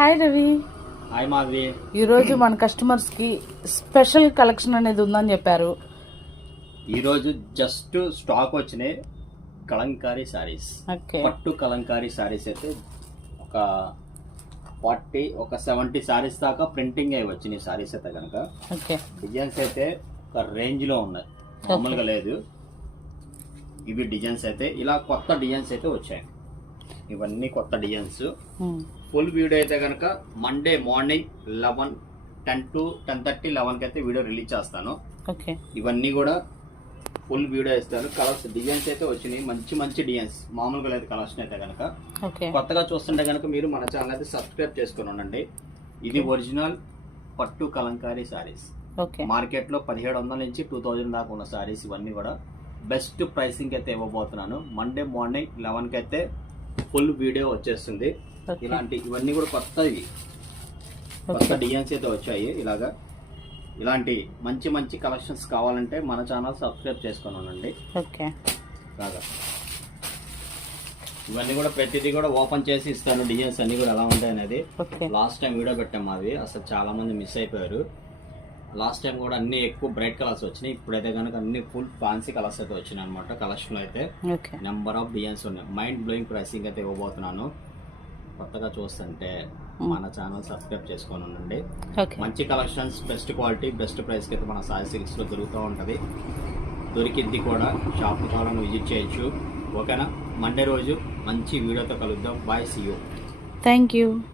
Hi Ravi. Hi Madhavi. ఈరోజు మన కస్టమర్స్కి స్పెషల్ కలెక్షన్ అనేది ఉందని చెప్పారు. ఈరోజు జస్ట్ స్టాక్ వచ్చినాయి. కలంకారీ శారీస్ పట్టు కలంకారీ శారీస్ అయితే ఒక ఫార్టీ ఒక సెవెంటీ శారీస్ దాకా ప్రింటింగ్ అయి వచ్చినాయి శారీస్ అయితే కనుక. డిజైన్స్ అయితే ఒక రేంజ్లో ఉన్నాయి. మామూలుగా లేదు. ఇవి డిజైన్స్ అయితే ఇలా కొత్త డిజైన్స్ అయితే వచ్చాయి. ఇవన్నీ కొత్త డిజైన్స్. ఫుల్ వీడియో అయితే కనుక Monday morning eleven ten to ten thirty లెవెన్కి అయితే వీడియో రిలీజ్ చేస్తాను. ఓకే. ఇవన్నీ కూడా ఫుల్ వీడియో ఇస్తాను కలర్స్ డిజైన్స్ అయితే వచ్చినాయి. మంచి మంచి డిజైన్స్ మామూలుగా లేదు కలర్స్ అయితే కనుక కొత్తగా చూస్తుంటే కనుక మీరు మన ఛానల్ అయితే సబ్స్క్రైబ్ చేసుకుని ఉండండి. ఇది ఒరిజినల్ పట్టు కలంకారీ సారీస్ ఓకే. మార్కెట్లో పదిహేడు వందల నుంచి టూ థౌజండ్ దాకా ఉన్న సారీస్ ఇవన్నీ కూడా. బెస్ట్ ప్రైసింగ్ అయితే ఇవ్వబోతున్నాను. మండే మార్నింగ్ లెవెన్కి అయితే ఫుల్ వీడియో వచ్చేస్తుంది. ఇలాంటి ఇవన్నీ కూడా కొత్త ఓకే. డిజైన్స్ అయితే వచ్చాయి ఇలాగా. ఇలాంటి మంచి మంచి కలెక్షన్స్ కావాలంటే మన ఛానల్ సబ్స్క్రైబ్ చేసుకొని ఉండండి. ఓకే. ఇవన్నీ కూడా ప్రతిదీ కూడా ఓపెన్ చేసి ఇస్తాను. డిజైన్స్ అన్ని కూడా ఎలా ఉంటాయి అనేది. లాస్ట్ టైం వీడియో పెట్టాం మాది. అసలు చాలా మంది మిస్ అయిపోయారు. లాస్ట్ టైం కూడా అన్ని ఎక్కువ బ్రైట్ కలర్స్ వచ్చినాయి. ఇప్పుడైతే కనుక అన్ని ఫుల్ ఫ్యాన్సీ కలర్స్ అయితే వచ్చినాయి అనమాట కలెక్షన్లో అయితే నెంబర్ ఆఫ్ డిజైన్స్ ఉన్నాయి. మైండ్ బ్లోయింగ్ ప్రైసింగ్ అయితే ఇవ్వబోతున్నాను. కొత్తగా చూస్తుంటే మన ఛానల్ సబ్స్క్రైబ్ చేసుకొని ఉండండి. మంచి కలెక్షన్స్ బెస్ట్ క్వాలిటీ బెస్ట్ ప్రైస్కి అయితే మన సాయి సిల్క్స్లో దొరుకుతూ ఉంటుంది. దొరికిద్ది కూడా షాప్ కావాలని విజిట్ చేయొచ్చు. ఓకేనా? మండే రోజు మంచి వీడియోతో కలుద్దాం. Bye see you thank you